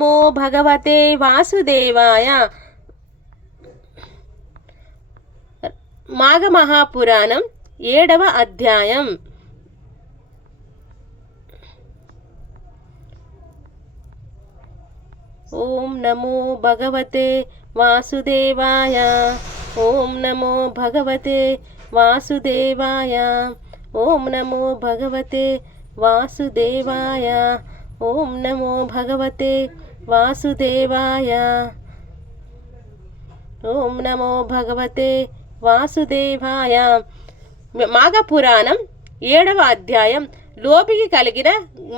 నమో భగవతే వాసుదేవాయ. మాఘ మహాపురాణం 7వ అధ్యాయం. ఓం నమో భగవతే వాసుదేవాయ. ఓం నమో భగవతే వాసుదేవాయ. ఓం నమో భగవతే వాసుదేవాయ. ఓం నమో భగవతే వాసుదేవాయ. ఓం నమో భగవతే వాసుదేవాయ. మాఘపురాణం 7వ అధ్యాయం. లోపికి కలిగిన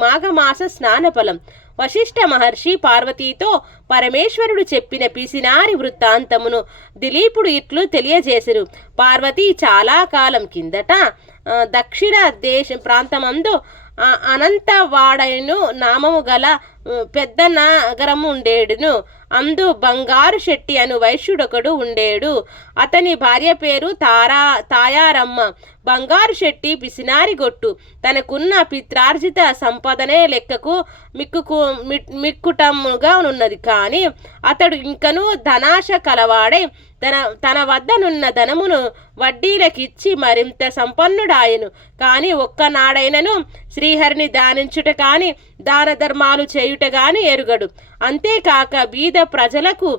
మాఘమాస స్నానఫలం. వశిష్ఠ మహర్షి పార్వతీతో పరమేశ్వరుడు చెప్పిన పిసినారి వృత్తాంతమును దిలీపుడు ఇట్లు తెలియజేసెను. పార్వతి చాలా కాలం కిందట దక్షిణ దేశ ప్రాంతమందు అనంతవాడను నామము గల పెద్ద నగరము ఉండేడును. అందు బంగారు శెట్టి అను వైశ్యుడొకడు ఉండేడు. అతని భార్య పేరు తాయారమ్మ. బంగారు శెట్టి పిసినారి గొట్టు. తనకున్న పిత్రార్జిత సంపదనే లెక్కకు మిక్కుటముగా ఉన్నది. కానీ అతడు ఇంకనూ ధనాశ కలవాడై తన వద్దనున్న ధనమును వడ్డీలకిచ్చి మరింత సంపన్నుడాయను. కానీ ఒక్కనాడైనను శ్రీహరిని దానించుట కాని దాన ధర్మాలు చేయుట గాని ఎరుగడు. అంతేకాక బీద ప్రజలకు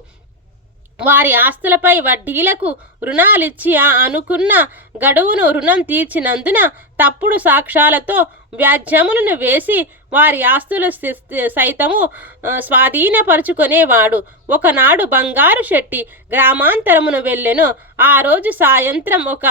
వారి ఆస్తులపై వడ్డీలకు రుణాలిచ్చి అనుకున్న గడువును రుణం తీర్చినందున తప్పుడు సాక్ష్యాలతో వ్యాజ్యములను వేసి వారి ఆస్తులు సైతము స్వాధీనపరుచుకునేవాడు. ఒకనాడు బంగారు శెట్టి గ్రామాంతరమును వెళ్ళెను. ఆ రోజు సాయంత్రం ఒక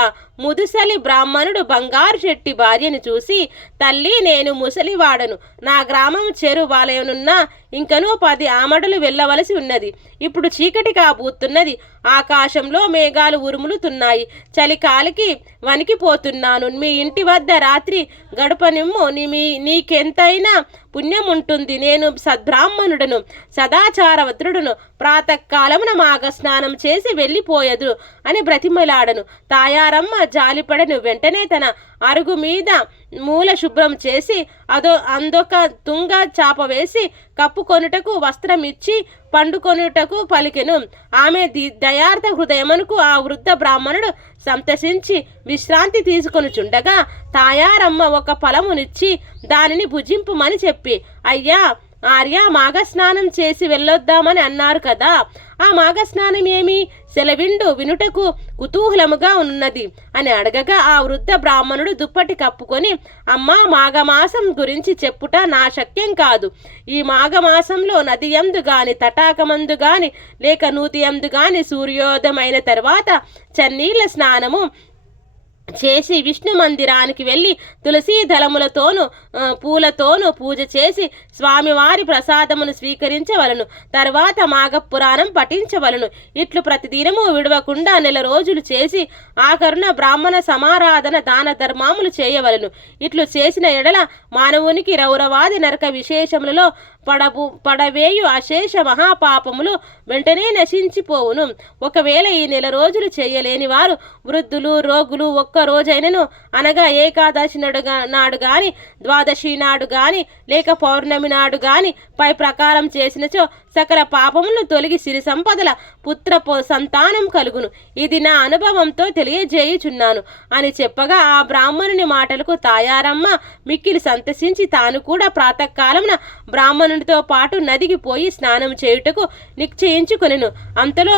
ముదుసలి బ్రాహ్మణుడు బంగారు శెట్టి భార్యను చూసి, తల్లి, నేను ముసలివాడను. నా గ్రామం చేరువాలయనున్నా ఇంకనూ 10 ఆమడలు వెళ్ళవలసి ఉన్నది. ఇప్పుడు చీకటి కాబోతున్నది. ఆకాశంలో మేఘాలు ఉరుములుతున్నాయి. చలికాలికి వణికిపోతున్నాను. మీ ఇంటి వద్ద రాత్రి గడపనిమ్ము. నీకెంతైనా పుణ్యం ఉంటుంది. నేను సద్బ్రాహ్మణుడను, సదాచారవతుడును. ప్రాతకాలమున మాఘ స్నానం చేసి వెళ్ళిపోయదు అని బ్రతిమలాడను. తాయారమ్మ జాలిపడను. వెంటనే తన అరుగు మీద మూల శుభ్రం చేసి అందొక తుంగ చాప వేసి కప్పుకొనుటకు వస్త్రం ఇచ్చి పండుకొనుటకు పలికెను. ఆమె దయార్థ హృదయమునకు ఆ వృద్ధ బ్రాహ్మణుడు సంతసించి విశ్రాంతి తీసుకొనుచుండగా తాయారమ్మ ఒక ఫలమునిచ్చి దానిని భుజింపుమని చెప్పి, అయ్యా ఆర్య, మాఘస్నానం చేసి వెళ్ళొద్దామని అన్నారు కదా, ఆ మాఘస్నానం ఏమి? సెలవిండు, వినుటకు కుతూహలముగా ఉన్నది అని అడగగా ఆ వృద్ధ బ్రాహ్మణుడు దుప్పటి కప్పుకొని, అమ్మా, మాఘమాసం గురించి చెప్పుట నా శక్యం కాదు. ఈ మాఘమాసంలో నది యందు గాని తటాకమందు గాని లేక నూతి యందు గాని సూర్యోదయమైన తర్వాత చన్నీళ్ల స్నానము చేసి విష్ణు మందిరానికి వెళ్ళి తులసీ దళములతోనూ పూలతోనూ పూజ చేసి స్వామివారి ప్రసాదమును స్వీకరించవలను. తర్వాత మాఘపురాణం పఠించవలను. ఇట్లు ప్రతిదినము విడవకుండా 1 రోజులు చేసి ఆఖరున బ్రాహ్మణ సమారాధన దాన ధర్మాములు చేయవలను. ఇట్లు చేసిన ఎడల మానవునికి రౌరవాది నరక విశేషములలో పడవేయు అశేష మహాపాపములు వెంటనే నశించిపోవును. ఒకవేళ ఈ 1 రోజులు చేయలేని వారు వృద్ధులు, రోగులు ఒక్క రోజైనను అనగా ఏకాదశి నాడు గాని, ద్వాదశి నాడు గాని లేక పౌర్ణమి నాడు గాని పై ప్రకారం చేసినచో సకల పాపములను తొలగి సిరి సంపదల పుత్ర సంతానం కలుగును. ఇది నా అనుభవంతో తెలియజేయుచున్నాను అని చెప్పగా ఆ బ్రాహ్మణుని మాటలకు తాయారమ్మ మిక్కిలి సంతసించి తాను కూడా ప్రాతకాలమున బ్రాహ్మణునితో పాటు నదికి పోయి స్నానం చేయుటకు నిశ్చయించుకొనెను. అంతలో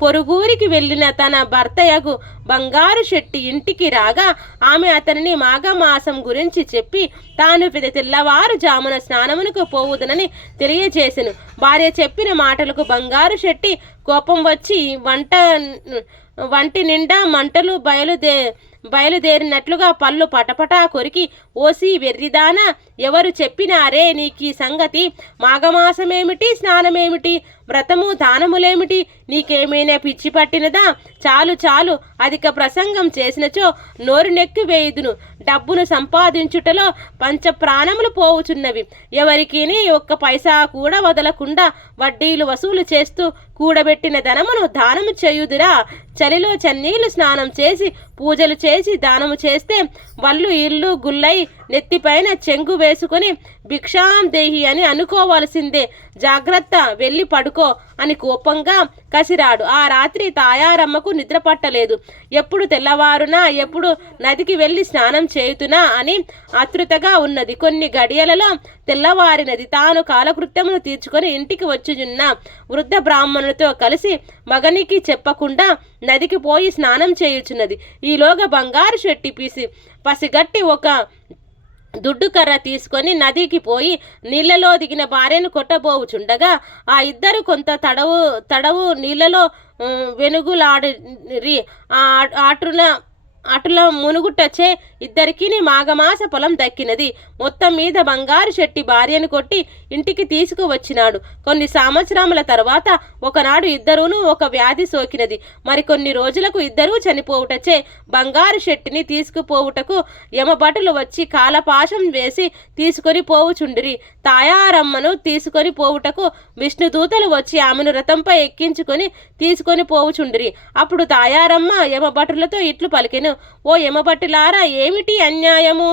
పొరుగురికి వెళ్ళిన తన భర్తయగు బంగారు శెట్టి ఇంటికి రాగా ఆమె అతనిని మాఘమాసం గురించి చెప్పి తాను తెల్లవారుజామున స్నానమునకు పోవుదనని తెలియజేసెను. భార్య చెప్పిన మాటలకు బంగారు శెట్టి కోపం వచ్చి వంటి నిండా మంటలు బయలుదేరినట్లుగా పళ్ళు పటపటా కొరికి, ఓసి వెర్రిదానా, ఎవరు చెప్పినారే నీకీ సంగతి? మాఘమాసమేమిటి, స్నానమేమిటి, వ్రతము దానములేమిటి? నీకేమైనా పిచ్చి పట్టినదా? చాలు చాలు, అధిక ప్రసంగం చేసినచో నోరు నెక్కి వేయుదును. డబ్బును సంపాదించుటలో పంచప్రాణములు పోవుచున్నవి. ఎవరికి ఒక్క పైసా కూడా వదలకుండా వడ్డీలు వసూలు చేస్తూ కూడబెట్టిన ధనమును దానము చేయుదురా? చలిలో చన్నీళ్లు స్నానం చేసి పూజలు చేసి దానము చేస్తే వల్లు ఇల్లు గుల్లై నెత్తిపైన చెంగు వేసుకొని భిక్షాం దేహి అని అనుకోవాల్సిందే, జాగ్రత్త, వెళ్ళి పడుకో అని కోపంగా కసిరాడు. ఆ రాత్రి తాయారమ్మకు నిద్ర పట్టలేదు. ఎప్పుడు తెల్లవారునా, ఎప్పుడు నదికి వెళ్ళి స్నానం చేయుతునా అని ఆతృతగా ఉన్నది. కొన్ని గడియలలో తెల్లవారినది. తాను కాలకృత్యమును తీర్చుకొని ఇంటికి వచ్చుచున్న వృద్ధ బ్రాహ్మణులతో కలిసి మగనికి చెప్పకుండా నదికి పోయి స్నానం చేయుచున్నది. ఈలోగా బంగారు శెట్టి పసిగట్టి ఒక దుడ్డు కర్ర తీసుకొని నదికి పోయి నీళ్లలో దిగిన భార్యను కొట్టబోవుచుండగా ఆ ఇద్దరు కొంత తడవు నీళ్లలో వెనుగులాడిరి. అటుల మునుగుటచే ఇద్దరికీ మాఘమాస పొలం దక్కినది. మొత్తం మీద బంగారు శెట్టి భార్యను కొట్టి ఇంటికి తీసుకువచ్చినాడు. కొన్ని సంవత్సరముల తర్వాత ఒకనాడు ఇద్దరూను ఒక వ్యాధి సోకినది. మరికొన్ని రోజులకు ఇద్దరూ చనిపోవుటచే బంగారు శెట్టిని తీసుకుపోవుటకు యమభటులు వచ్చి కాలపాశం వేసి తీసుకొని పోవుచుండిరి. తాయారమ్మను తీసుకొని పోవుటకు విష్ణుదూతలు వచ్చి ఆమెను రథంపై ఎక్కించుకొని తీసుకొని పోవుచుండిరి. అప్పుడు తాయారమ్మ యమభటులతో ఇట్లు పలికెను, ఓ యమభటులారా, ఏమిటి అన్యాయము?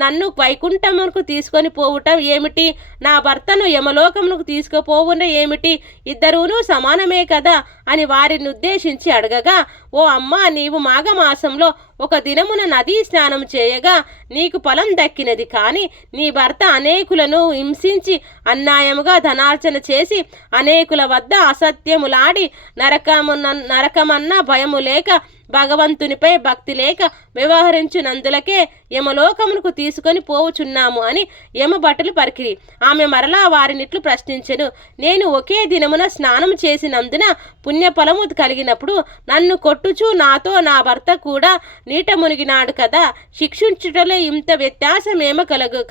నన్ను వైకుంఠమునకు తీసుకొని పోవటం ఏమిటి? నా భర్తను యమలోకమునకు తీసుకుపోవుట ఏమిటి? ఇద్దరూను సమానమే కదా అని వారిని ఉద్దేశించి అడగగా, ఓ అమ్మా, నీవు మాఘమాసంలో ఒక దినమున నదీ స్నానం చేయగా నీకు ఫలం దక్కినది. కానీ నీ భర్త అనేకులను హింసించి అన్యాయముగా ధనార్జన చేసి అనేకుల వద్ద అసత్యములాడి నరకమన్న భయము లేక భగవంతునిపై భక్తి లేక వ్యవహరించినందులకే యమలోకమునకు తీసుకొని పోవుచున్నాము అని యమభటులు పలికిరి. ఆమె మరలా వారినిట్లు ప్రశ్నించెను, నేను ఒకే దినమున స్నానం చేసినందున పుణ్యఫలము కలిగినప్పుడు నన్ను కొట్టుచు నాతో నా భర్త కూడా నీట మునిగినాడు కదా, శిక్షించుటలో ఇంత వ్యత్యాసమేమ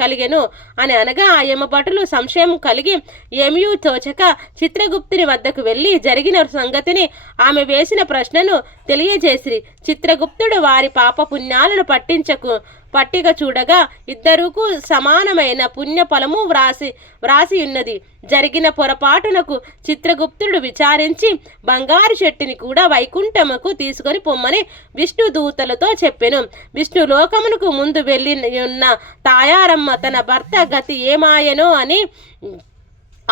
కలిగెను అని అనగా ఆ యమభటులు సంశయం కలిగి ఏమీ తోచక చిత్రగుప్తుని వద్దకు వెళ్ళి జరిగిన సంగతిని ఆమె వేసిన ప్రశ్నను తెలియజేసిరి. చిత్రగుప్తుడు వారి పాప పుణ్యాలను పట్టిక చూడగా ఇద్దరుకు సమానమైన పుణ్య ఫలము వ్రాసి ఉన్నది. జరిగిన పొరపాటునకు చిత్రగుప్తుడు విచారించి బంగారు శెట్టిని కూడా వైకుంఠముకు తీసుకొని పొమ్మని విష్ణు దూతలతో చెప్పెను. విష్ణు లోకమునకు ముందు వెళ్ళి ఉన్న తాయారమ్మ తన భర్త గతి ఏమాయనో అని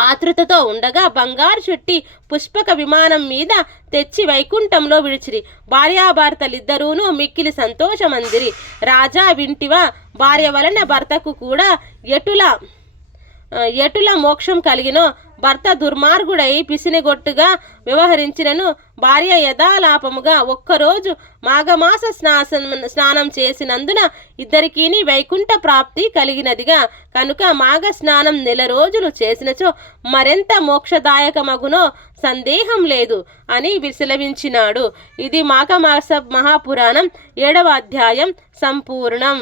ఆతృతతో ఉండగా బంగారు శెట్టి పుష్పక విమానం మీద తెచ్చి వైకుంఠంలో విడిచిరి. భార్యాభర్తలిద్దరూను మిక్కిలి సంతోషమందిరి. రాజా, వింటివా, భార్య వలన భర్తకు కూడా ఎటుల మోక్షం కలిగినో, భర్త దుర్మార్గుడై పిసినిగొట్టుగా వ్యవహరించినను భార్య యథాలాపముగా ఒక్కరోజు మాఘమాస స్నానం చేసినందున ఇద్దరికీ వైకుంఠ ప్రాప్తి కలిగినదిగా కనుక మాఘ స్నానం 1 రోజులు చేసినచో మరెంత మోక్షదాయకమగునో సందేహం లేదు అని విశలవించినాడు. ఇది మాఘమాస మహాపురాణం 7వ అధ్యాయం సంపూర్ణం.